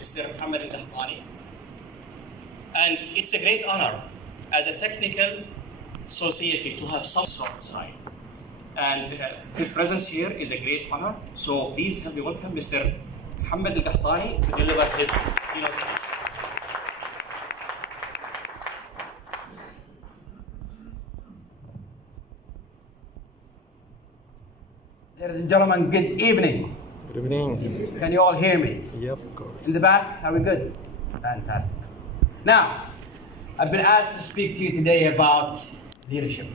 Mr. Mohammed Qahtani. And it's a great honor as a technical society to have some sorts, right? And his presence here is a great honor. So please help me welcome Mr. Mohammed Qahtani to deliver his keynote speech. Ladies and gentlemen, good evening. Good evening. Can you all hear me? Yep, of course. In the back, are we good? Fantastic. Now, I've been asked to speak to you today about leadership.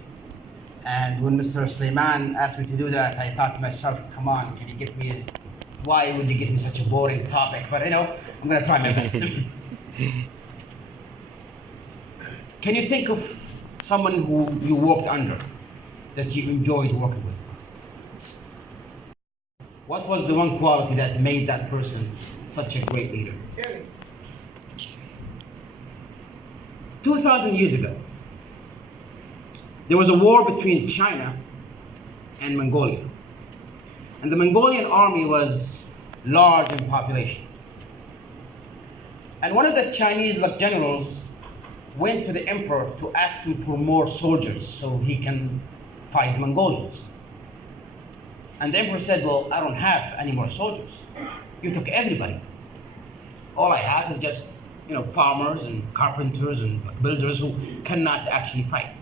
And when Mr. Sulaiman asked me to do that, I thought to myself, come on, can you give me why would you give me such a boring topic? But I'm gonna try my best. Can you think of someone who you worked under that you enjoyed working with? What was the one quality that made that person such a great leader? 2,000 years ago, there was a war between China and Mongolia. And the Mongolian army was large in population. And one of the Chinese generals went to the emperor to ask him for more soldiers so he can fight Mongolians. And the emperor said, well, I don't have any more soldiers. You took everybody. All I have is just, farmers and carpenters and builders who cannot actually fight.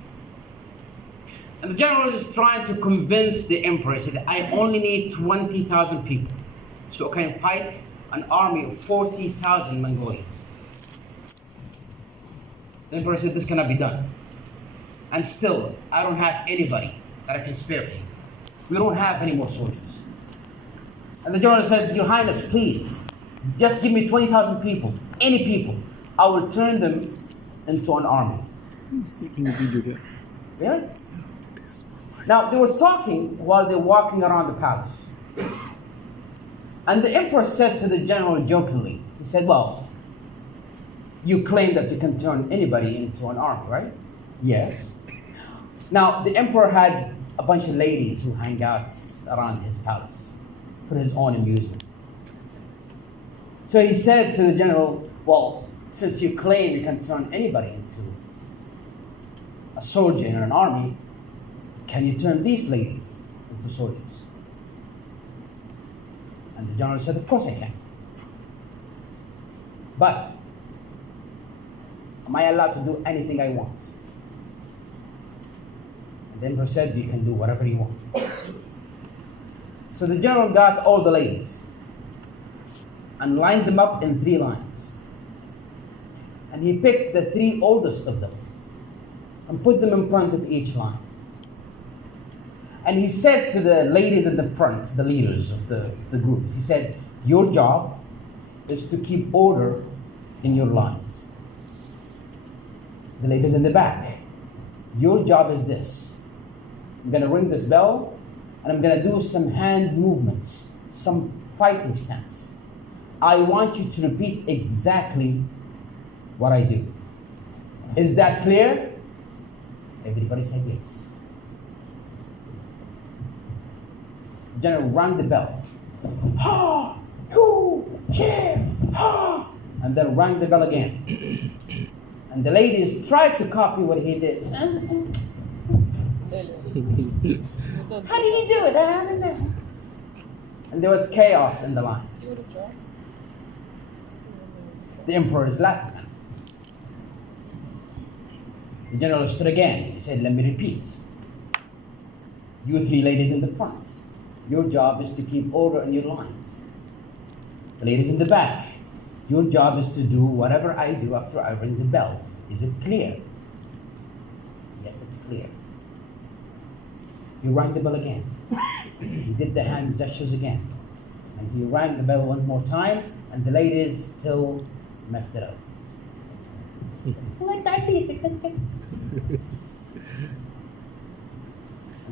And the general is trying to convince the emperor. He said, I only need 20,000 people. So I can fight an army of 40,000 Mongolians. The emperor said, this cannot be done. And still, I don't have anybody that I can spare for you. We don't have any more soldiers. And the general said, Your Highness, please, just give me 20,000 people, any people. I will turn them into an army. He's taking a video there. Really? Now, they were talking while they're walking around the palace. And the emperor said to the general jokingly, he said, well, you claim that you can turn anybody into an army, right? Yes. Now, the emperor had a bunch of ladies who hang out around his palace for his own amusement. So he said to the general, well, since you claim you can turn anybody into a soldier in an army, can you turn these ladies into soldiers? And the general said, of course I can. But am I allowed to do anything I want? And the emperor said, you can do whatever you want. So the general got all the ladies and lined them up in 3 lines. And he picked the 3 oldest of them and put them in front of each line. And he said to the ladies in the front, the leaders of the groups, he said, your job is to keep order in your lines. The ladies in the back, your job is this. I'm going to ring this bell, and I'm going to do some hand movements, some fighting stance. I want you to repeat exactly what I do. Is that clear? Everybody said yes. General rang the bell. Ha! Hoo! Yeah! Ha! And then rang the bell again. And the ladies tried to copy what he did. How did he do it? I don't know. And there was chaos in the line. The emperor is laughing. The general stood again. He said, let me repeat. You 3 ladies in the front, your job is to keep order in your lines. The ladies in the back, your job is to do whatever I do after I ring the bell. Is it clear? Yes, it's clear. He rang the bell again. He did the hand gestures again. And he rang the bell one more time, and the ladies still messed it up. Like that piece,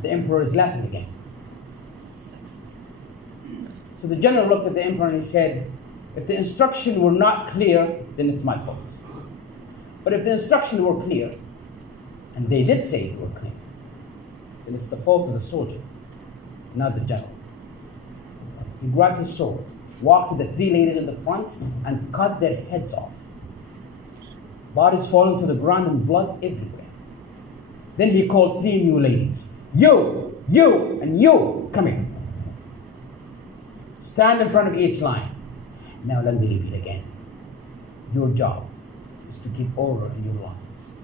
the emperor is laughing again. So the general looked at the emperor and he said, if the instruction were not clear, then it's my fault. But if the instruction were clear, and they did say it were clear, then it's the fault of the soldier, not the general. He grabbed his sword walked to the 3 ladies in the front and cut their heads off. Bodies falling to the ground and blood everywhere. Then he called 3 new ladies. You, and you, come here. Stand in front of each line. Now let me repeat again. Your job is to keep order in your lines.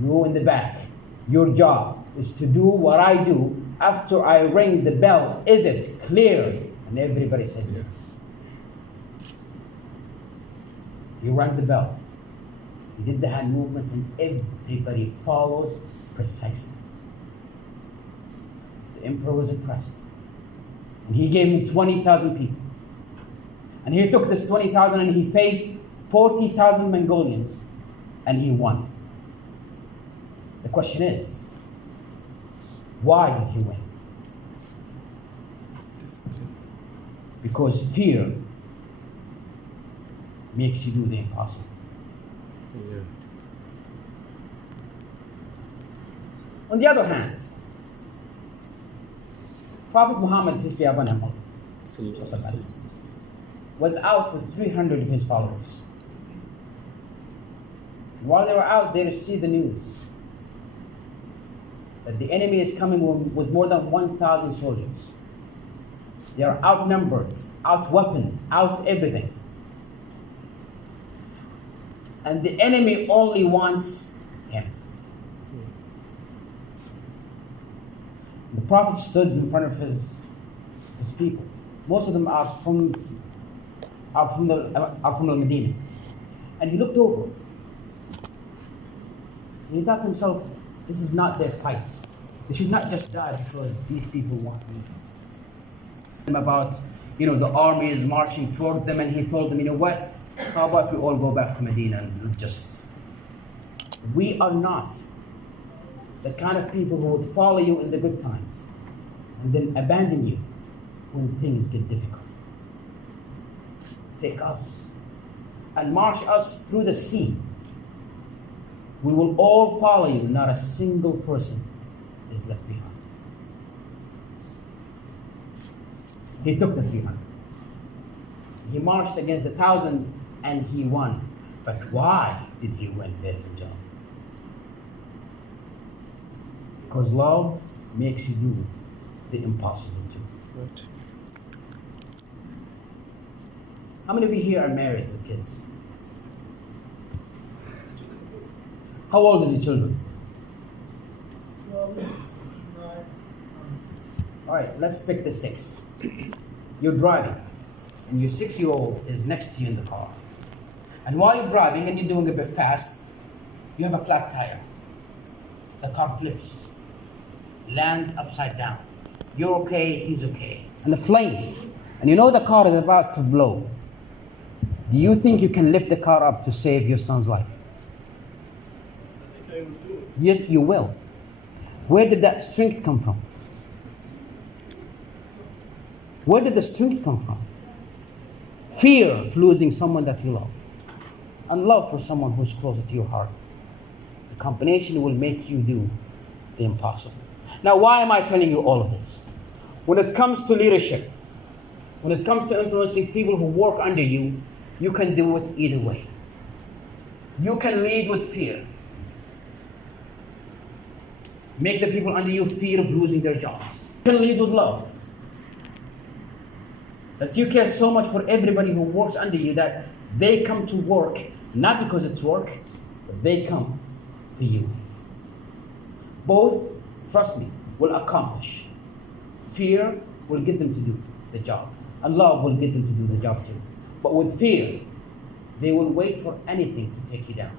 You in the back, your job is to do what I do after I ring the bell. Is it clear? And everybody said yes. He rang the bell. He did the hand movements and everybody followed precisely. The emperor was impressed. And he gave him 20,000 people. And he took this 20,000 and he faced 40,000 Mongolians and he won. The question is, why did he win? Discipline. Because fear makes you do the impossible. Yeah. On the other hand, Prophet Muhammad, peace be upon him, was out with 300 of his followers. While they were out, they received the news that the enemy is coming with more than 1,000 soldiers. They are outnumbered, outweaponed, out everything. And the enemy only wants him. The Prophet stood in front of his people. Most of them are from the Medina. And he looked over. And he thought to himself, this is not their fight. They should not just die because these people want me. About, the army is marching toward them, and he told them, you know what? How about we all go back to Medina and we are not the kind of people who would follow you in the good times and then abandon you when things get difficult. Take us and march us through the sea. We will all follow you, not a single person is left behind. He took the 300. He marched against 1,000 and he won. But why did he win, ladies and gentlemen? Because love makes you do the impossible too. Right. How many of you here are married with kids? How old is your children? 12, 9, 6. All right, let's pick the 6. You're driving, and your 6-year-old is next to you in the car. And while you're driving and you're doing a bit fast, you have a flat tire. The car flips, lands upside down. You're okay, he's okay. And the flame, and you know the car is about to blow. Do you think you can lift the car up to save your son's life? I think I will do it. Yes, you will. Where did that strength come from? Where did the strength come from? Fear of losing someone that you love, and love for someone who's closer to your heart. The combination will make you do the impossible. Now, why am I telling you all of this? When it comes to leadership, when it comes to influencing people who work under you, you can do it either way. You can lead with fear. Make the people under you fear of losing their jobs. You can lead with love. That you care so much for everybody who works under you that they come to work, not because it's work, but they come for you. Both, trust me, will accomplish. Fear will get them to do the job, and love will get them to do the job too. But with fear, they will wait for anything to take you down.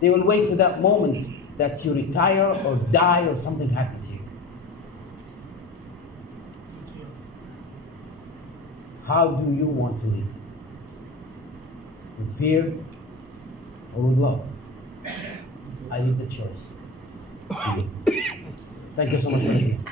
They will wait for that moment that you retire or die or something happens to you. How do you want to lead? With fear or with love? I leave the choice. Thank you so much for listening.